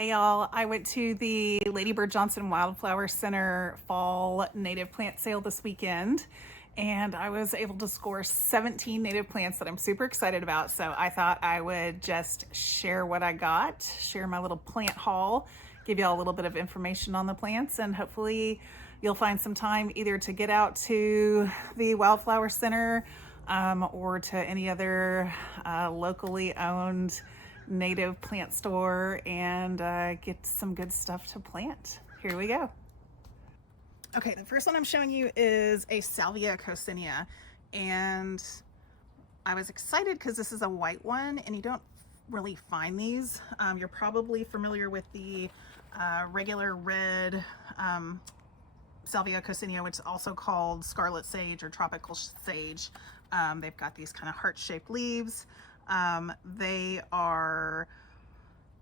Hey y'all, I went to the Ladybird Wildflower Center fall native plant sale this weekend, and I was able to score 17 native plants that I'm super excited about. So I thought I would just share what I got, share my little plant haul, give y'all a little bit of information on the plants, and hopefully you'll find some time either to get out to the Wildflower Center or to any other locally owned native plant store and get some good stuff to plant. Here we go. Okay, the first one I'm showing you is a Salvia coccinea, and I was excited because this is a white one and you don't really find these. You're probably familiar with the regular red Salvia coccinea, which is also called scarlet sage or tropical sage. They've got these kind of heart-shaped leaves. They are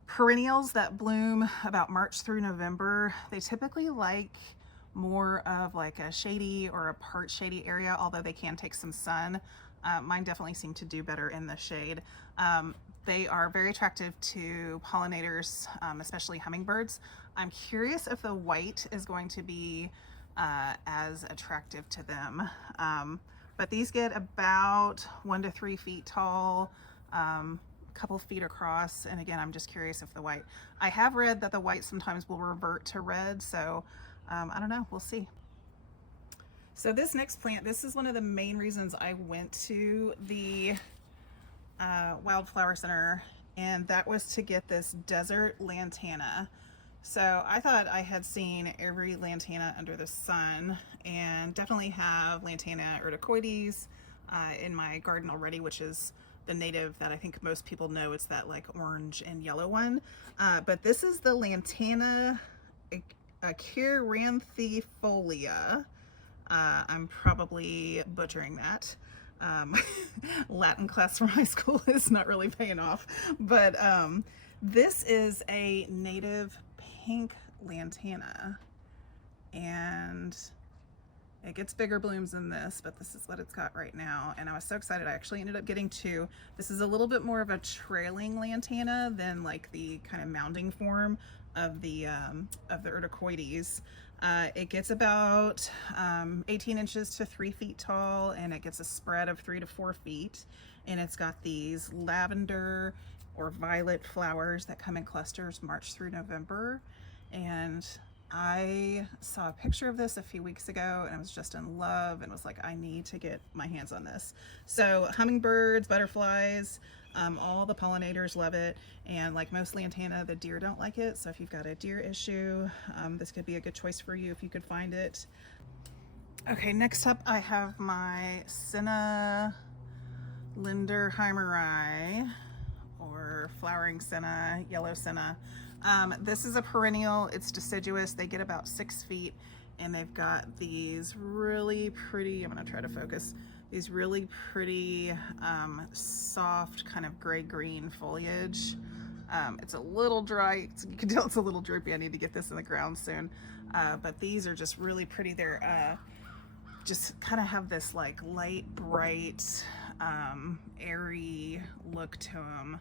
perennials that bloom about March through November. They typically like more of like a shady or a part shady area, although they can take some sun. Mine definitely seem to do better in the shade. They are very attractive to pollinators, especially hummingbirds. I'm curious if the white is going to be as attractive to them. But these get about 1 to 3 feet tall, a couple feet across, and again, I'm just curious if the white. I have read that the white sometimes will revert to red, so I don't know, we'll see. So this next plant, this is one of the main reasons I went to the Wildflower Center, and that was to get this desert lantana. So I thought I had seen every lantana under the sun, and definitely have lantana urticoides in my garden already, which is the native that I think most people know. It's that like orange and yellow one. But this is the lantana acanthifolia. I'm probably butchering that. Latin class from high school is not really paying off, but this is a native pink lantana, and it gets bigger blooms than this, but this is what it's got right now. And I was so excited. I actually ended up getting 2. This is a little bit more of a trailing lantana than like the kind of mounding form of the urticoides. It gets about 18 inches to 3 feet tall, and it gets a spread of 3 to 4 feet. And it's got these lavender or violet flowers that come in clusters March through November. And I saw a picture of this a few weeks ago and I was just in love and was like, I need to get my hands on this. So hummingbirds, butterflies, all the pollinators love it, and like most lantana, the deer don't like it. So if you've got a deer issue, this could be a good choice for you if you could find it. Okay, next up I have my Senna lindheimeriana, or flowering Senna, yellow Senna. This is a perennial. It's deciduous. They get about 6 feet, and they've got these really pretty, I'm going to try to focus, these really pretty soft kind of gray-green foliage. It's a little dry. You can tell it's a little droopy. I need to get this in the ground soon. But these are just really pretty. They're just kind of have this like light, bright, airy look to them.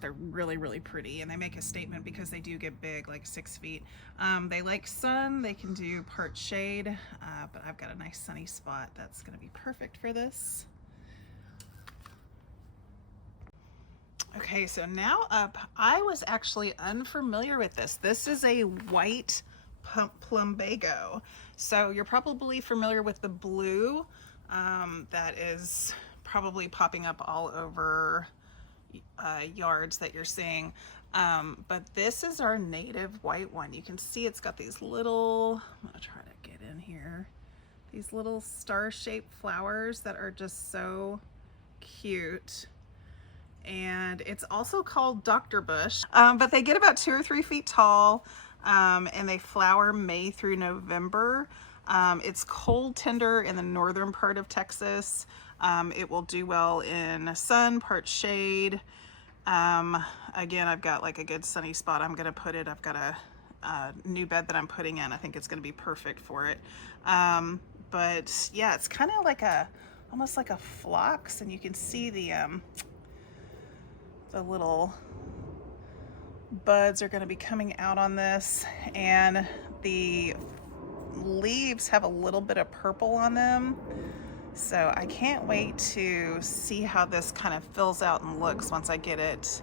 They're really, really pretty, and they make a statement because they do get big, like 6 feet. They like sun. They can do part shade, but I've got a nice sunny spot that's going to be perfect for this. Okay, so now up, I was actually unfamiliar with this. This is a white plumbago. So you're probably familiar with the blue that is probably popping up all over yards that you're seeing, but this is our native white one. You can see it's got these little, I'm gonna try to get in here, these little star-shaped flowers that are just so cute. And it's also called Dr. Bush, but they get about 2 or 3 feet tall, and they flower May through November. It's cold tender in the northern part of Texas. It will do well in sun, part shade. Again, I've got like a good sunny spot I'm gonna put it. I've got a new bed that I'm putting in. I think it's gonna be perfect for it. But yeah, it's kind of like almost like a phlox, and you can see the little buds are going to be coming out on this, and the leaves have a little bit of purple on them. So I can't wait to see how this kind of fills out and looks once I get it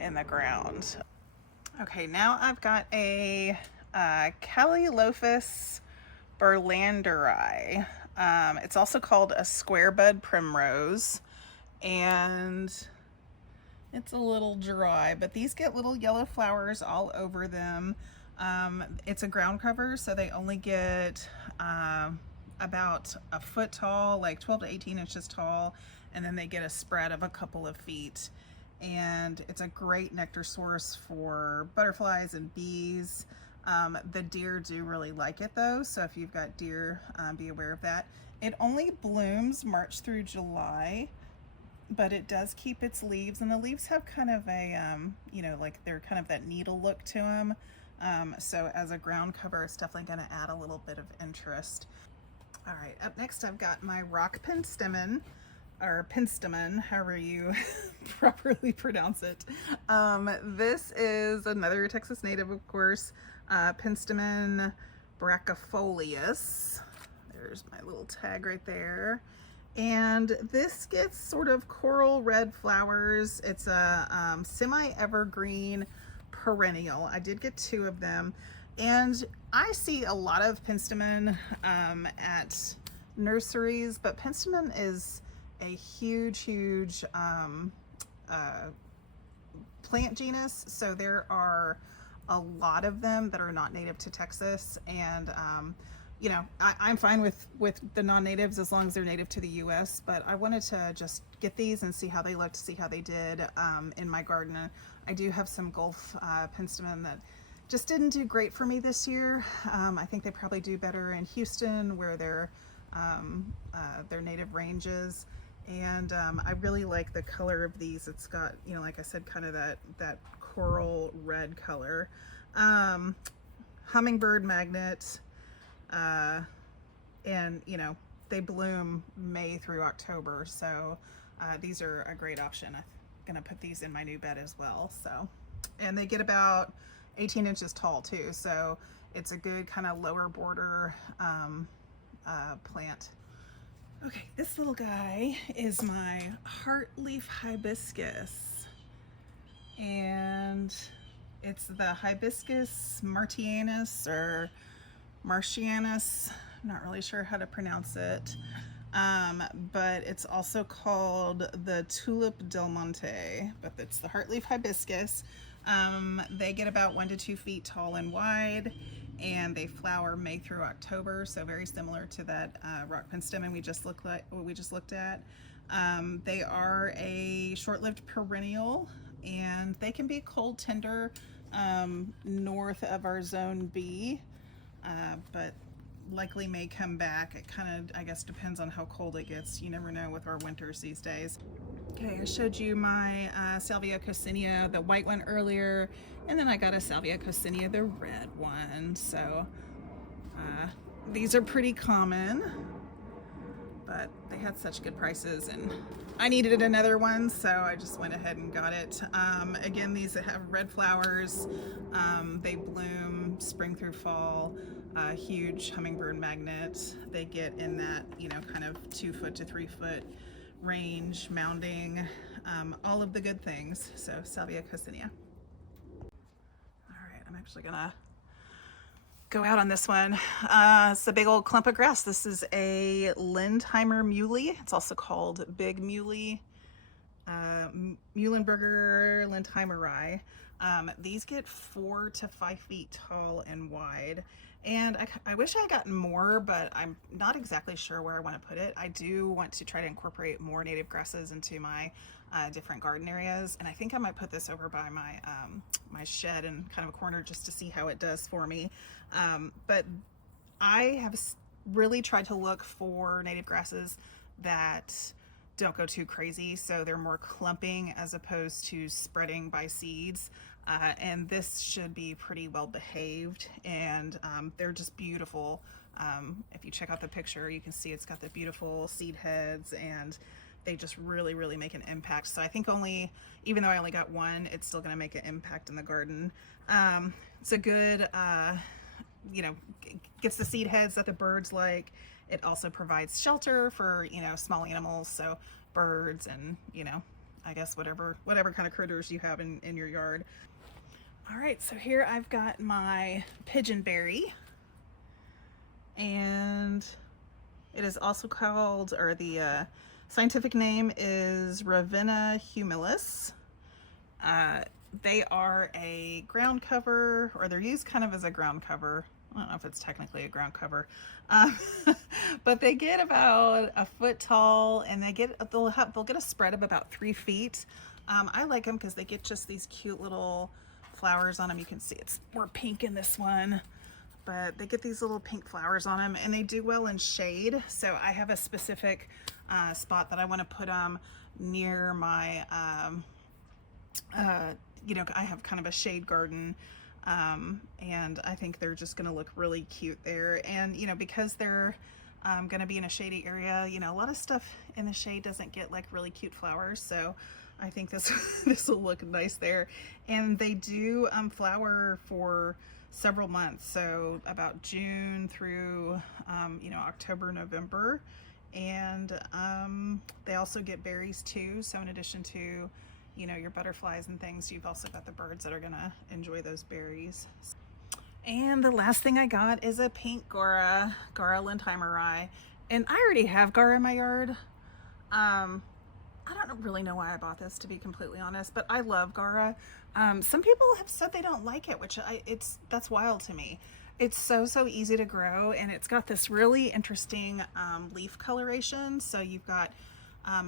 in the ground. Okay, now I've got a Callilophus berlanderi. It's also called a square bud primrose, and it's a little dry, but these get little yellow flowers all over them. It's a ground cover, so they only get about a foot tall, like 12 to 18 inches tall, and then they get a spread of a couple of feet. And it's a great nectar source for butterflies and bees. The deer do really like it though, so if you've got deer, be aware of that. It only blooms March through July, but it does keep its leaves, and the leaves have kind of a, you know, like they're kind of that needle look to them. So as a ground cover, it's definitely going to add a little bit of interest. All right, up next I've got my rock penstemon, or Penstemon, however you properly pronounce it. This is another Texas native, of course, Penstemon brachyfolius. There's my little tag right there. And this gets sort of coral red flowers. It's a semi-evergreen perennial. I did get 2 of them. And I see a lot of Penstemon at nurseries, but Penstemon is a huge plant genus, so there are a lot of them that are not native to Texas, and you know, I'm fine with the non-natives as long as they're native to the US, but I wanted to just get these and see how they looked, see how they did in my garden. I do have some Gulf Penstemon that just didn't do great for me this year. I think they probably do better in Houston, where their native ranges. And I really like the color of these. It's got, you know, like I said, kind of that coral red color. Hummingbird magnet, and you know, they bloom May through October, so these are a great option. I'm gonna put these in my new bed as well. So, and they get about 18 inches tall too, so it's a good kind of lower border plant. Okay, this little guy is my heartleaf hibiscus, and it's the hibiscus martianus or martianus. I'm not really sure how to pronounce it, but it's also called the tulip del monte, but it's the heartleaf hibiscus. They get about 1 to 2 feet tall and wide, and they flower May through October, so very similar to that rock penstemon we just looked at. They are a short-lived perennial, and they can be cold tender north of our zone B, but likely may come back. It kind of, I guess, depends on how cold it gets. You never know with our winters these days. Okay, I showed you my Salvia coccinea, the white one, earlier, and then I got a Salvia coccinea, the red one. So these are pretty common, but they had such good prices, and I needed another one, so I just went ahead and got it. Again, these have red flowers. They bloom spring through fall. Huge hummingbird magnet. They get in that, you know, kind of 2 foot to 3 foot range, mounding, all of the good things. So Salvia coccinea. All right, I'm actually gonna go out on this one. It's a big old clump of grass. This is a Lindheimer muhly. It's also called big muhly, Muhlenberger lindheimeri. These get 4 to 5 feet tall and wide. And I wish I had gotten more, but I'm not exactly sure where I want to put it. I do want to try to incorporate more native grasses into my different garden areas, and I think I might put this over by my my shed in kind of a corner just to see how it does for me. But I have really tried to look for native grasses that don't go too crazy, so they're more clumping as opposed to spreading by seeds. And this should be pretty well behaved, and they're just beautiful. If you check out the picture, you can see it's got the beautiful seed heads, and they just really, really make an impact. So I think even though I only got one, it's still going to make an impact in the garden. It's a good, gets the seed heads that the birds like. It also provides shelter for, small animals. So birds and, I guess whatever kind of critters you have in your yard. All right, so here I've got my pigeon berry, and it is also called, or the scientific name is Ravenna humilis. They are a ground cover, or they're used kind of as a ground cover. I don't know if it's technically a ground cover, but they get about a foot tall, and they'll get a spread of about 3 feet. I like them because they get just these cute little flowers on them. You can see it's more pink in this one, but they get these little pink flowers on them, and they do well in shade. So I have a specific spot that I want to put them near my, I have kind of a shade garden, and I think they're just going to look really cute there. And, because they're going to be in a shady area, a lot of stuff in the shade doesn't get like really cute flowers. So I think this will look nice there. And they do flower for several months, so about June through October, November. And they also get berries too. So in addition to your butterflies and things, you've also got the birds that are gonna enjoy those berries. And the last thing I got is a pink gaura lindheimeri, and I already have gaura in my yard. I don't really know why I bought this, to be completely honest, but I love gaura. Some people have said they don't like it, which that's wild to me. It's so easy to grow, and it's got this really interesting leaf coloration. So you've got,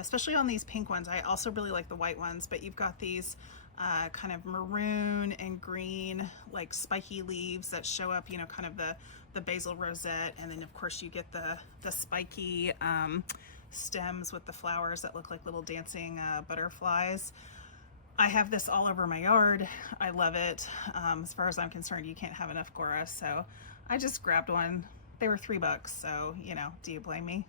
especially on these pink ones, I also really like the white ones, but you've got these kind of maroon and green, like spiky leaves that show up, kind of the basal rosette, and then of course you get the spiky stems with the flowers that look like little dancing butterflies. I have this all over my yard. I love it. As far as I'm concerned, you can't have enough gaura, so I just grabbed one. They were $3, so do you blame me?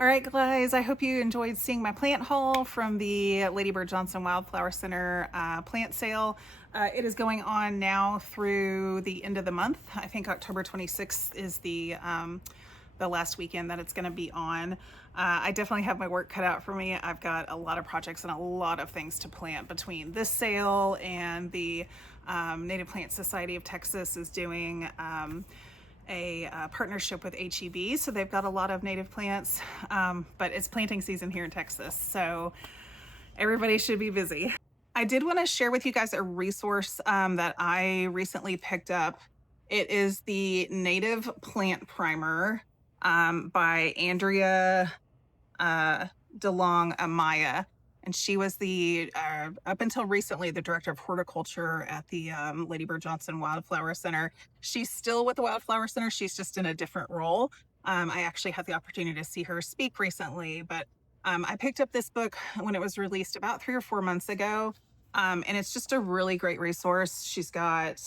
All right, guys, I hope you enjoyed seeing my plant haul from the Ladybird Johnson Wildflower Center plant sale. It is going on now through the end of the month. I think October 26th is the last weekend that it's going to be on. I definitely have my work cut out for me. I've got a lot of projects and a lot of things to plant between this sale and the Native Plant Society of Texas is doing a partnership with HEB. So they've got a lot of native plants, but it's planting season here in Texas, so everybody should be busy. I did want to share with you guys a resource that I recently picked up. It is the Native Plant Primer by Andrea DeLong Amaya, and she was the up until recently the director of horticulture at the Ladybird Johnson Wildflower Center. She's still with the Wildflower Center, she's just in a different role. I actually had the opportunity to see her speak recently, but I picked up this book when it was released about 3 or 4 months ago, and it's just a really great resource. She's got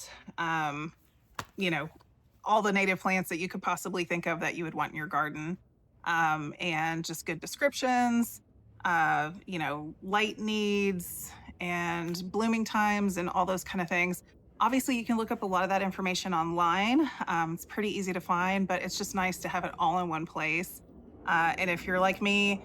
all the native plants that you could possibly think of that you would want in your garden, and just good descriptions, light needs and blooming times and all those kind of things. Obviously, you can look up a lot of that information online. It's pretty easy to find, but it's just nice to have it all in one place. And if you're like me,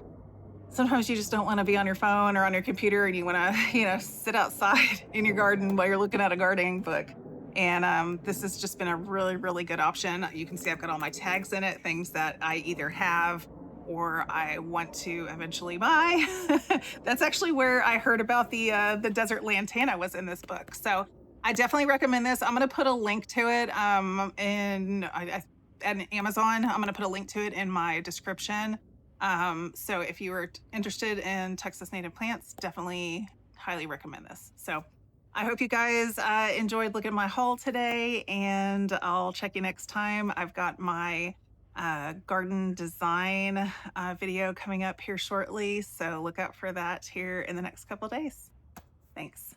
sometimes you just don't want to be on your phone or on your computer, and you want to, sit outside in your garden while you're looking at a gardening book. And this has just been a really, really good option. You can see I've got all my tags in it, things that I either have or I want to eventually buy. That's actually where I heard about the desert lantana was in this book. So I definitely recommend this. I'm going to put a link to it at Amazon. I'm going to put a link to it in my description. So if you are interested in Texas native plants, definitely highly recommend this. So I hope you guys enjoyed looking at my haul today, and I'll check you next time. I've got my garden design video coming up here shortly, so look out for that here in the next couple days. Thanks.